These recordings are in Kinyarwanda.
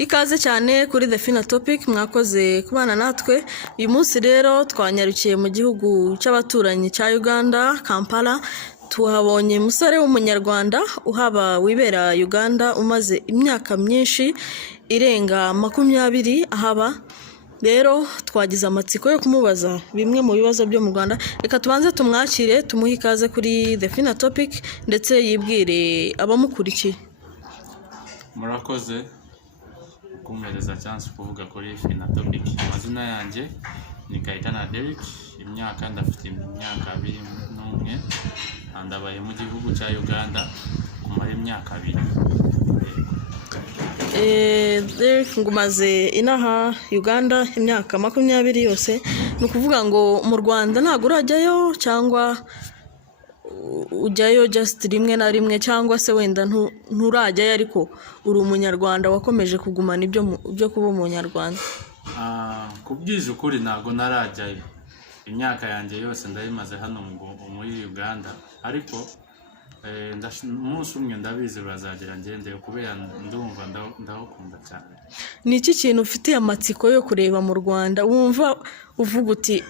Ikaze cyane kuri The Final Topic mwakoze kubana natwe. Uyu munsi rero twanyarukiye mu gihugu cy'abaturanyi cya Uganda, Kampala. Tuhabonye umusore w'umunyarwanda uhaba wibera Uganda umaze imyaka myinshi irenga 20 ahaba. Rero twagize amatsiko yo kumubaza bimwe mu bibazo byo mu Rwanda. Reka tubanze tumwakire tumuhe ikaze kuri The Final Topic ndetse yibwire abamukurikiye. Murakoze kumereza chance kuvuga kuri Final Topic. Amazina yanjye ni Kayitana Derek, imyaka ndafite imyaka 21 andabaye mu gihugu cya Uganda kumara imyaka 2. Derek ngumaze inaha Uganda imyaka 20 yose. Nukuvuga ngo mu Rwanda ntago urajyayo cyangwa ujyayo just rimwe na rimwe cyangwa se wenda nturajyayo ariko uri umunyarwanda wakomeje kugumana ibyo kuba umunyarwanda? Kubwiza ukuri ntago narajyayo. Imyaka yanjye yose ndayimaze hano muri Uganda, ariko umunsi umwe ndabizi bazagera ngende kubera ndumva ndahukunda cyane. Ni iki kintu ufite amatsiko yo kureba mu Rwanda wumva uvuga uti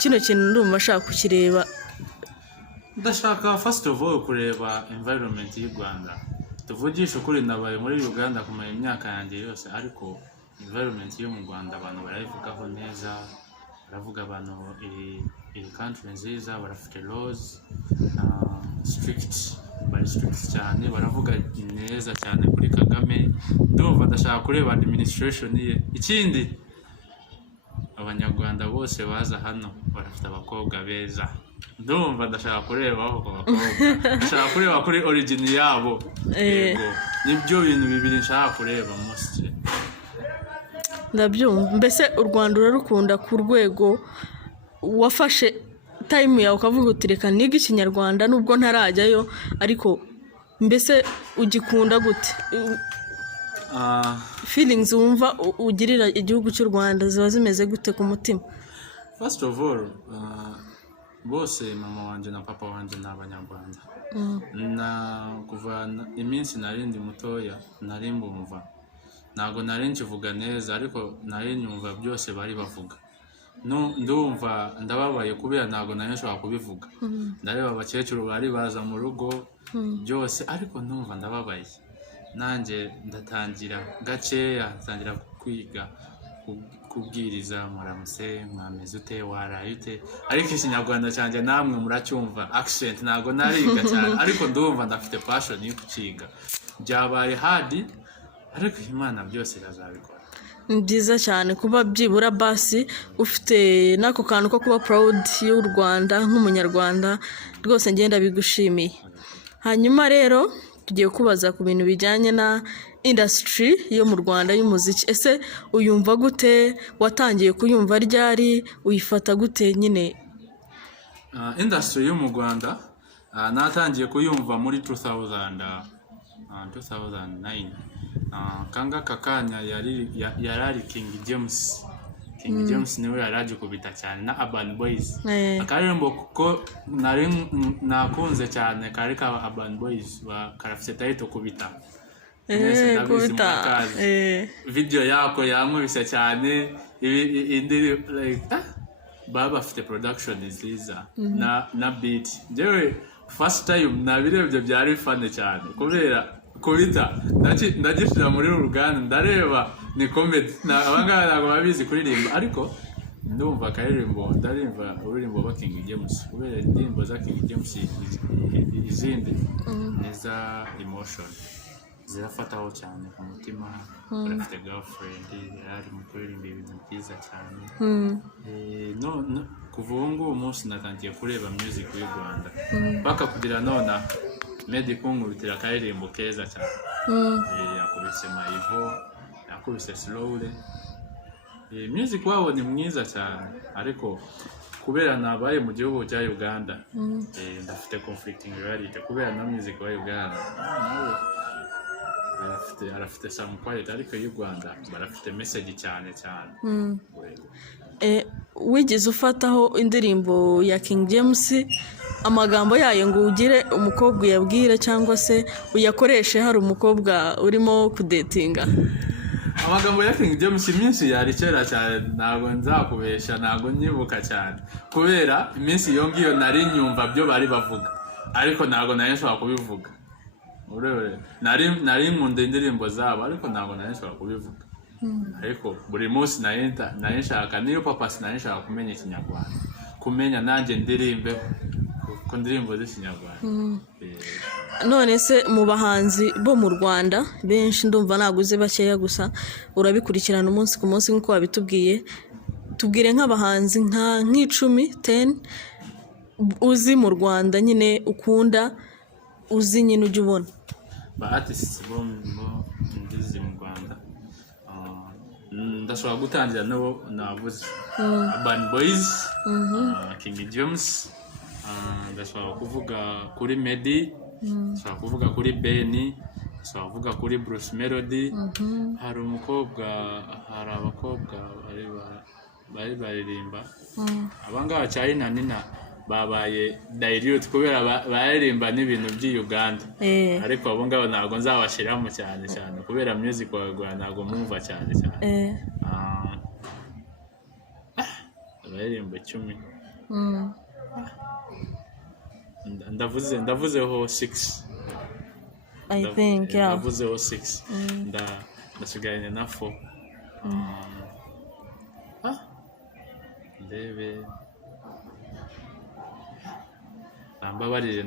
kino kintu ndumva ashaka kukireba? Ndashaka first of all kureba environment y'u Rwanda. Tuvugisha ukuri nabaye muri Uganda kumara imyaka yanjye yose, ariko environment yo mu Rwanda abantu barayivugaho neza. Baravuga abantu iri country nziza, barafite laws strict cyane, baravuga neza cyane kuri Kagame. Ndumva ndashaka kureba administration ye. Ikindi abanyarwanda bose baza hano barafite abakobwa beza. Ndumva ndashaka kureba aho abakobwa, ndashaka kureba kuri origin yabo. Yego, nibyo bintu bibiri nshaka kureba mostly. Ndabyumva. Mbese u Rwanda urarukunda ku rwego wafashe time yawe ukavuga uti reka niga Ikinyarwanda nubwo ntarajyayo, ariko mbese ugikunda gute? Feelings wumva ugirira igihugu cy'u Rwanda ziba zimeze gute ku mutima? First of all, bose mama wanje na papa wanje ni Abanyarwanda. Na kuva iminsi narindi mutoya narimbumva. Ntago narinkivuga neza, ariko narinyumva byose bari bavuga. Ndumva ndababaye kubera ntago nashobora kubivuga. Ndareba abakecuru bari baza mu rugo byose, ariko ndumva ndababaye. Nanjye ndatangira gaceya, ntangira kwiga kubwiriza muramuse mwameze ute waraye ute, ariko Ikinyarwanda cyanjye namwe muracyumva accent ntago nariga cyane, ariko ndumva ndafite passion yo kukiga. Byabaye hard, ariko Imana byose irazabikora. Ni byiza cyane kuba byibura basi ufite nako kantu ko kuba proud y'u Rwanda nk'umunyarwanda. Rwose ngenda bigushimiye. Hanyuma rero tugiye kubaza ku bintu bijyanye na industry yo mu Rwanda y'umuziki. Ese uyumva gute? Watangiye kuyumva ryari? Uyifata gute nyine? Industry yo mu Rwanda natangiye kuyumva muri 2009. Kanga kakanya yari King James. King James niwe yaraje kubita cyane na Urban Boys. Akarembo kuko nakunze cyane kari ka Urban Boys karafite title kubita. Kubita. Video yako yankubise cyane, indiri like baba afite production nziza na beat. Jewe first time nabirebye byari fun cyane kubera kubita ndagishira muri Rwanda ndareba ni comedy. Abangaba ntago babizi kuririmba, ariko ndumva karirimbo ndarimva uririmbo ba King James kubera indirimbo za King James izindi neza emotion zirafataho cyane ku mutima. Barafite girlfriend yari mu kuririmba ibintu byiza cyane. Kuva ubu umunsi natangiye kureba music y'u Rwanda baka kugira nona Medi kungubitira karirimbo keza cyane. Yakubise Maivo, yakubise Slowly. Music wabo ni mwiza cyane, ariko kubera nabaye mu gihugu cya Uganda ndafite conflicting reality kubera na music wa Uganda arafite some quality, ariko y'u Rwanda barafite message cyane. Wigeze ufataho indirimbo ya King James amagambo yayo ngo ugire umukobwa yabwira cyangwa se uyakoreshe hari umukobwa urimo kudetinga? amagambo ya King James iminsi yari kera cyane ntabwo nzakubesha ntabwo nyibuka cyane kubera iminsi iyo ngiyo nari nyumva byo bari bavuga ariko ntabwo nari nshobora kubivuga urebe nari nkunda indirimbo zabo ariko ntabwo nari nshobora kubivuga ariko buri munsi nari nshaka niyo papa sinari nshaka kumenya Ikinyarwanda kumenya nanjye ndirimbe ku ndirimbo z'Ikinyarwanda. None se mu bahanzi bo mu Rwanda benshi ndumva naguze bakeya gusa urabikurikirana umunsi ku munsi nk'uko wabitubwiye tubwire nk'abahanzi nk'icumi 10 uzi mu Rwanda nyine ukunda uzi nyine ujya ubona ba artists bo ndizi mu Rwanda ndashobora gutangira nabo navuze Urban Boys King James ndashobora kuvuga kuri Meddy ndashobora kuvuga kuri Benny ndashobora kuvuga kuri Bruce Melody hari abakobwa bari baririmba abangaba Cyane na Nina babaye dilute kubera baririmba n'ibintu by'Uganda ariko abo ngabo ntabwo nzabashiramo cyane kubera music wa Rwanda ntabwo mwumva cyane baririmba 10 ndavuzeho 6 I think ndavuzeho 6 ndasigaye na 4 ndebe mbabarire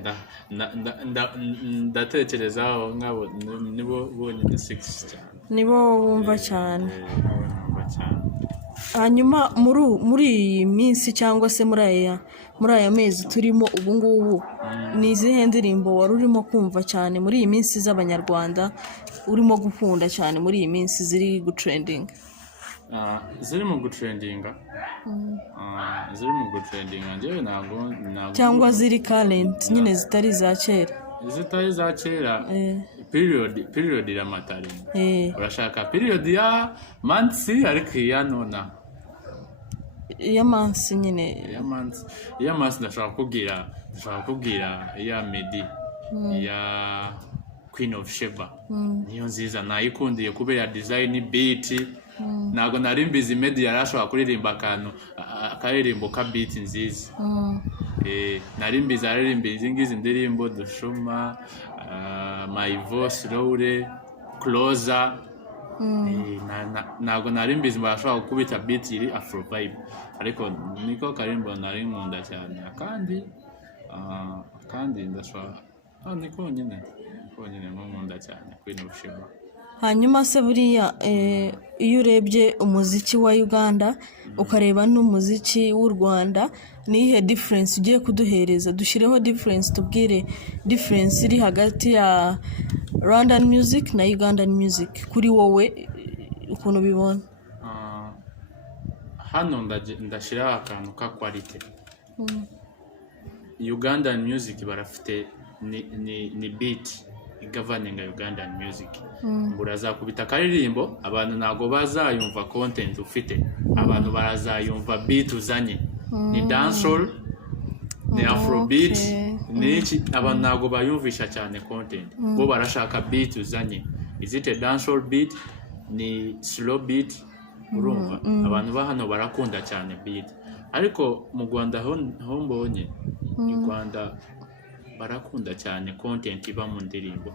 ndatekereza aho ngabo nibo bonyine 6 cyane nibo wumva cyane hanyuma muri iyi minsi cyangwa se muri aya mezi turimo ubu ngubu ni izihe ndirimbo wari urimo kumva cyane muri iyi minsi z'abanyarwanda urimo gukunda cyane muri iyi minsi ziri gutrending ziri mu gutrendinga njyewe ntabwo cyangwa ziri current nyine zitari za kera period ya matari urashaka period ya mansi ariko ya nona ya mansi nyine ya mansi ndashaka kubwira ya Meddy ya Queen of Sheba niyo nziza nayikundiye kubera design beat ntabwo nari mbizi Meddy yarashobora kuririmba akaririmbo ka beat nziza nari mbizi aririmba izi ndirimbo dushuma My Voice Lowre Closer ntabwo nari mbizi barashobora gukubita beat iri afro vibe ariko niko karimbo nari nkunda cyane kandi ndashobora niko nyine nkunda cyane Queen of Sheba. Hanyuma se buriya iyo urebye umuziki wa Uganda ukareba n'umuziki w'u Rwanda nihe difference ugiye kuduhereza dushireho difference tubwire difference iri hagati ya Rwandan music na Ugandan music kuri wowe ukuntu bibona hano ndashira akantu ka quality Ugandan music barafite ni beat governing Ugandan music buraza kubita karirimbo abantu nago bazayumva content ufite abantu barazayumva beat uzanye ni dancehall ni afrobeat n'iki abantu nago bayumvisha cyane content bo barashaka beat uzanye is it a dancehall beat ni slow beat urumva abantu bahano barakunda cyane beat ariko mu Rwanda ho mbonye mu Rwanda barakunda cyane content iba mu ndirimbo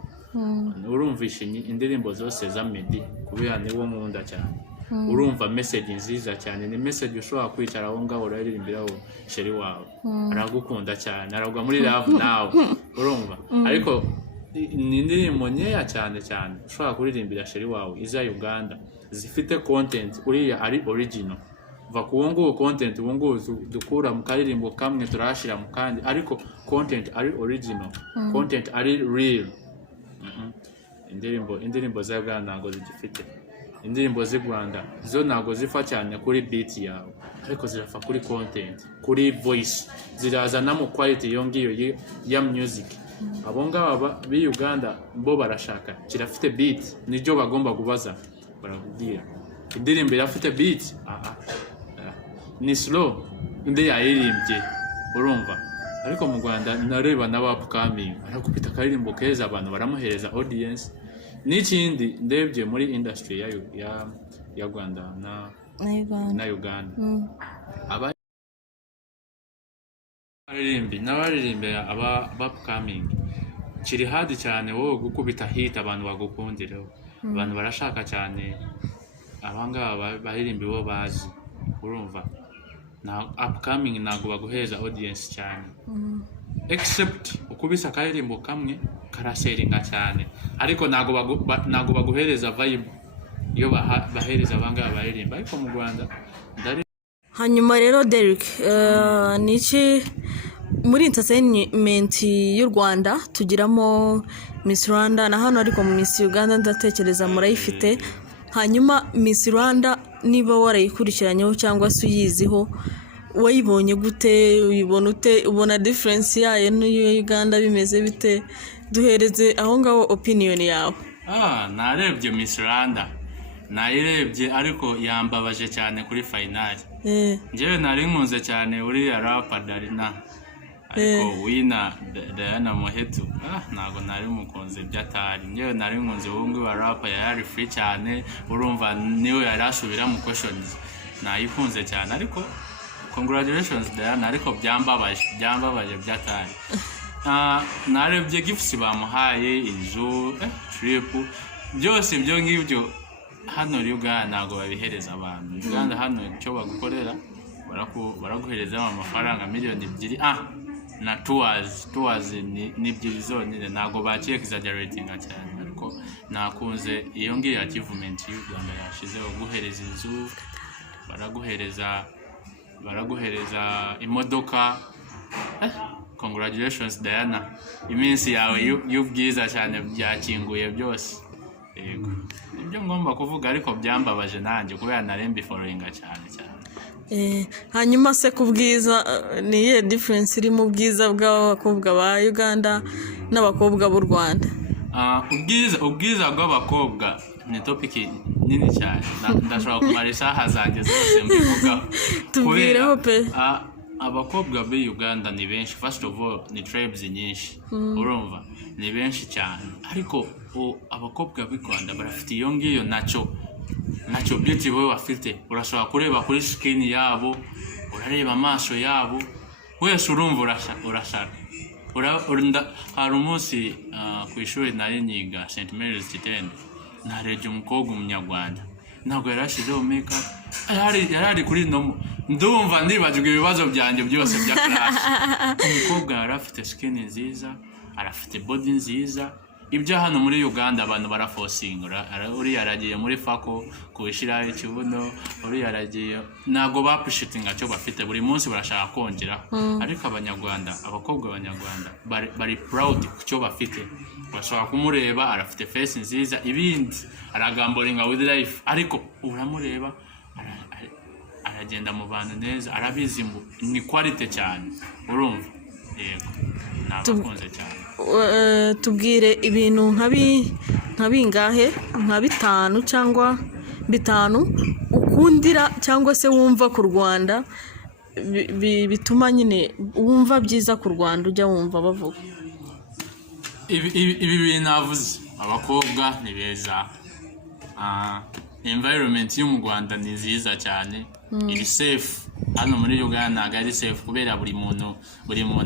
urumvisha indirimbo zose za Meddy kubera niwo nkunda cyane urumva message nziza cyane ni message ushobora kwicara aho ngaho uraririmbiraho sheri wawe aragukunda cyane aragwa muri love now urumva ariko ni indirimbo nyeya cyane ushobora kuririmbira sheri wawe iza Uganda zifite content uriya ari original vakuongo content ubungu dukura mu karirimbo kamwe turashira mu kandi ariko content ari original content ari real indirimbo za Uganda ntago zigifite indirimbo z'u Rwanda zo ntago zifa cyane kuri beat yawe ariko zirafa kuri content kuri voice zirazana mu quality yongiyo ya music abo ngaba bi Uganda bo barashaka kirafite beat nijyo bagomba kubaza barakubwira indirimbo irafite beat ni slow ndi yaririmbye urumva ariko mu Rwanda nareba n'abapcoming arakubita karirimbo keza abantu baramuhereza audience n'ikindi ndebye muri industry ya Rwanda na Uganda n'abaririmbe aba upcoming kiri hadi cyane wowe gukubita hit abantu bagukundireho abantu barashaka cyane abangaba baririmbi bo bazi urumva na upcoming ntago baguheza audience cyane except ukubisa akaririmbo kamwe karasharinga cyane ariko ntago baguhereza vibe iyo bahereza abangaba baririmba ariko mu Rwanda hanyuma rero Derek niki muri entertainment y'u Rwanda tugiramo Miss Rwanda na hano ariko mu Miss Uganda ndatekereza murayifite hanyuma Miss Rwanda niba warayikurikiranyeho cyangwa se uyiziho wayibonye gute uyibona ute ubona difference yayo n'iyo Uganda bimeze bite duhereze aho ngaho opinion yawe narebye Miss Rwanda nayirebye ariko yambabaje cyane kuri final njyewe nari nkunze cyane uri rapper Darina ariko wina Diana Mohetu ntago nari mukunze byatari njyewe nari nkunze wumwe wa rapper yari free cyane urumva niwe yarasubira mu questions nayikunze cyane ariko congratulations Diana ariko byambabaje byatari narebye gifts bamuhaye inzu trip byose ibyo ngibyo hano Uganda ntago babihereza abantu Uganda hano cyo bagukorera baraguhereza amafaranga miliyoni 2 na tours ni byizonire ntago baciye exaggerating cyane ariko nakunze iyo ngiye achievement y'u Rwanda yashizeho guhereza inzu baraguhereza imodoka congratulations Diana iminsi yawe y'ubwiza cyane byakinguye byose yego ibyo ngomba kuvuga ariko byambabaje nanjye kubera narembi followinga cyane hanyuma se kubwiza ni iyihe difference iri mu bwiza bw'abakobwa ba Uganda n'abakobwa b'u Rwanda ubwiza bw'abakobwa ni topic nini cyane ndashobora kumara isaha zanjye zose mbivugaho tubwireho pe abakobwa b'i Uganda ni benshi first of all ni tribes nyinshi urumva ni benshi cyane ariko abakobwa b'i Rwanda barafite iyo ngiyo nacyo beauty we bafite urashobora kureba kuri skin yabo urareba amaso yabo wese urumva urashaka hari umunsi ku ishuri nari niga St Mary's Kitende narebye umukobwa umunyarwanda ntabwo yarashizeho makeup yari kuri ndumva ndibajwe ibibazo byanjye byose bya class umukobwa yarafite skin nziza arafite body nziza ibyo hano muri Uganda abantu barafosinga uri yaragiye muri fako kubishira ikibuno uri yaragiye nago baprishitinga cyo bafite buri munsi barashaka kongera ariko abakobwa abanyarwanda bari proud cyo bafite bashaka kumureba arafite face nziza ibindi aragamboringa with life ariko uramureba aragenda mu bantu neza arabizi ni quality cyane urumva yego nabakunze cyane tubwire ibintu nka bingahe nka 5 cyangwa 5 ukundira cyangwa se wumva ku Rwanda bituma nyine wumva byiza ku Rwanda ujya wumva bavuga ibi bintu navuze abakobwa ni beza environment yo mu Rwanda ni nziza cyane iri safe hano muri Uganda ntabwo ari safe kubera buri muntu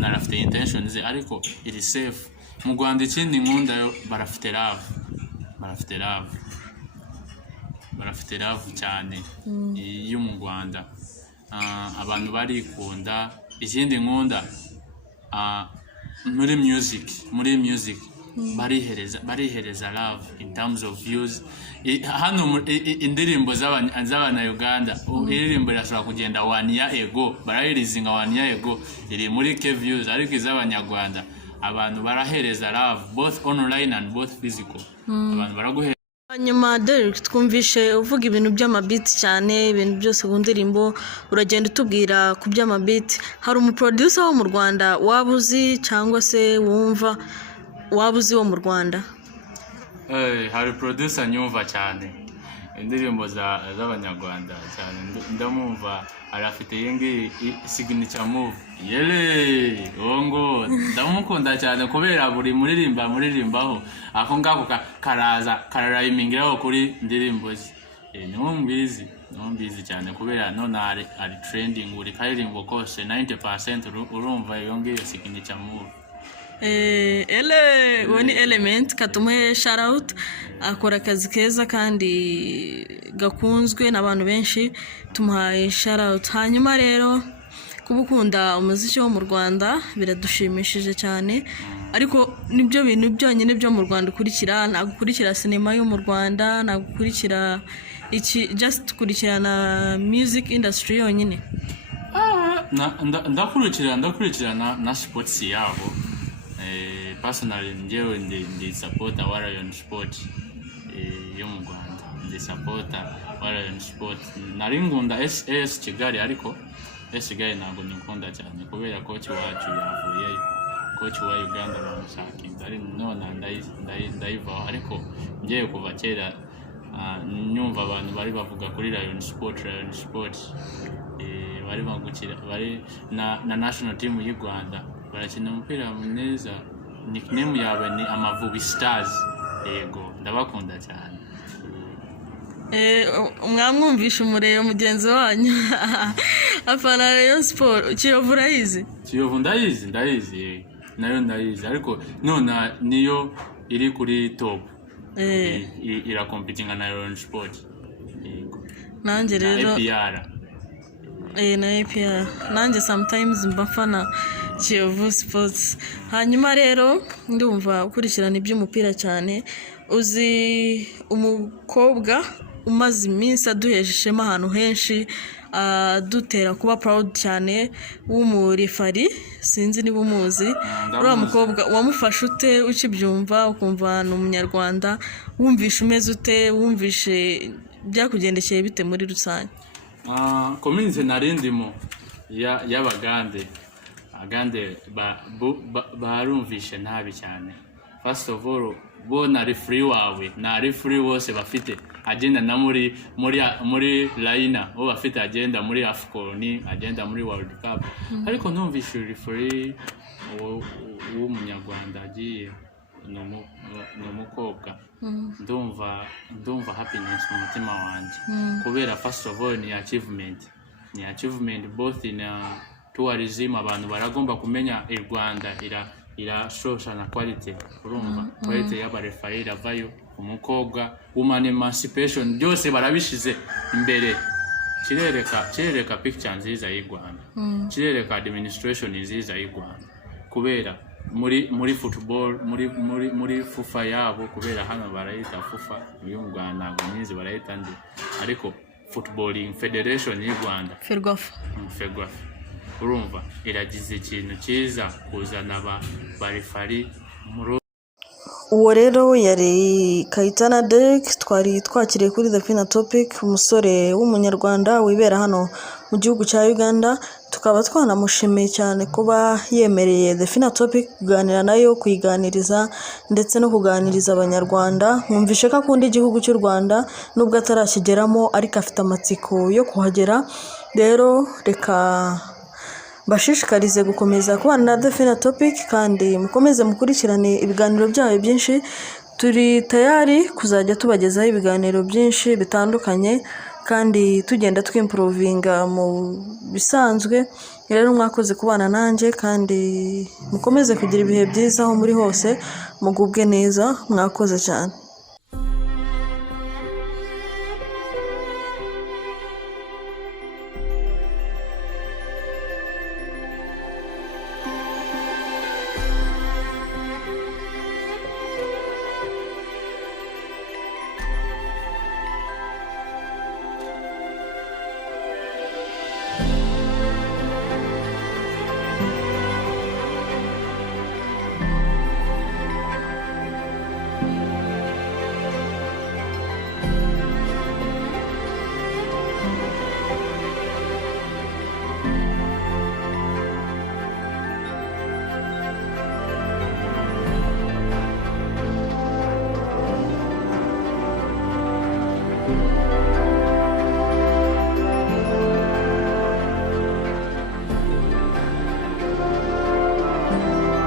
arafite intentions ariko iri safe mu Rwanda ikindi nkunda barafite love cyane yo mu Rwanda abantu barikunda ikindi nkunda muri music barihereza love in terms of views hano indirimbo z'abana Uganda indirimbo irashobora kugenda 1 year ago barayirizinga 1 year ago iri muri K views ariko iz'abanyarwanda abantu barahereza love both online and both physical abantu baraguhereza hanyuma Derek twumvishe uvuga ibintu by'amabit cyane ibintu byose ku ndirimbo uragenda utubwira ku by'amabit hari umuproducer wo mu Rwanda wabuzi cyangwa se wumva wabuzi wo mu Rwanda hari producer nyumva cyane indirimbo z'abanyarwanda cyane ndamumva arafite yengi signature move yele ongo ndamukunda cyane kubera buri muririmbaho ako ngako kararayimingiraho kuri ndirimbo ze. Niwo mbizi cyane kubera none ari trending uri karirimbo kose 90% urumva iyo ngiyo signature move. Woni element katumuhe shout out, akora akazi keza kandi gakunzwe n'abantu benshi, tumuhaye shout out. Hanyuma rero kubukunda umuziki wo mu Rwanda biradushimishije cyane, ariko nibyo bintu byonyine byo mu Rwanda ukurikira, nagukurikira sinema yo mu Rwanda, nagukurikira iki just kurikirana music industry yonyine. Ndakurikira na sports yabo. Personally njyewe ndi supporter wa Lion Sport yo mu Rwanda, ndi supporter wa Lion Sport. Ndarukunda AS Kigali, ariko AS Kigali ntabwo nikunda cyane kubera coach wacu yavuye, coach wa Uganda bamusakinze ari none ndayiva, ariko njyewe kuva kera nyumva abantu bari bavuga kuri Lion Sport bari bagukira, bari na national team y'u Rwanda barakina umupira mwiza. Nickname yawe ni Amavubi Stars. Yego ndabakunda cyane. Mwamwumvisha umurero mugenzi wanyu afana Rayon Sport. Kiyovu urayizi? Kiyovu ndayizi nayo ndayizi, ariko none niyo iri kuri top. Ira competing na Rayon Sport. Yego nanjye rero na APR nanjye sometimes mbafana Kiyovu Sports. Hanyuma rero ndumva ukurikirana iby'umupira cyane, uzi umukobwa umaze iminsi aduheshema ahantu henshi, dutera kuba proud cyane, w'umurifari, sinzi niba umuzi. Uriya mukobwa wamufashe ute ukibyumva ukumva ni umunyarwanda, wumvishe umeze ute, wumvishe byakugendekeye bite muri rusange? Community narindimo y'abagande barumvishe nabi cyane. First of all, bo na referee wose bafite agenda na muri Laina, bo bafite agenda muri Afcon, agenda muri World Cup, ariko numvishe referee w'umunyarwanda agiye n'umukobwa. Ndumva happiness mu mutima wanjye kubera first of all ni achievement both in tourism. Abantu baragomba kumenya i Rwanda irashosha na quality, urumva quality y'abarefari iravayo. Umukobwa woman emancipation byose barabishize imbere. kirereka picture nziza y'u Rwanda, kirereka administration nziza y'u Rwanda kubera muri football muri fufa yabo, kubera hano barayita fufa y'u Rwanda ntabwo nizi barayita ndi, ariko footballing federation y'u Rwanda Ferwafa urumva iragize ikintu cyiza kuzana barifari muri. Uwo rero yari Kayitana Derek, twari twakiriye kuri The Final Topic, umusore w'umunyarwanda wibera hano mu gihugu cya Uganda. Tukaba twanamushimiye cyane kuba yemereye The Final Topic kuganira nayo, kuyiganiriza ndetse no kuganiriza abanyarwanda. Mwumvishe ko akunda igihugu cy'u Rwanda nubwo atarakigeramo, ariko afite amatsiko yo kuhagera. Rero reka bashishikarize gukomeza kubana na The Final Topic kandi mukomeze mukurikirane ibiganiro byayo byinshi. Turi tayari kuzajya tubagezaho ibiganiro byinshi bitandukanye kandi tugenda twimprovinga mu bisanzwe. Rero mwakoze kubana nanjye kandi mukomeze kugira ibihe byiza aho muri hose, mugubwe neza. Mwakoze cyane.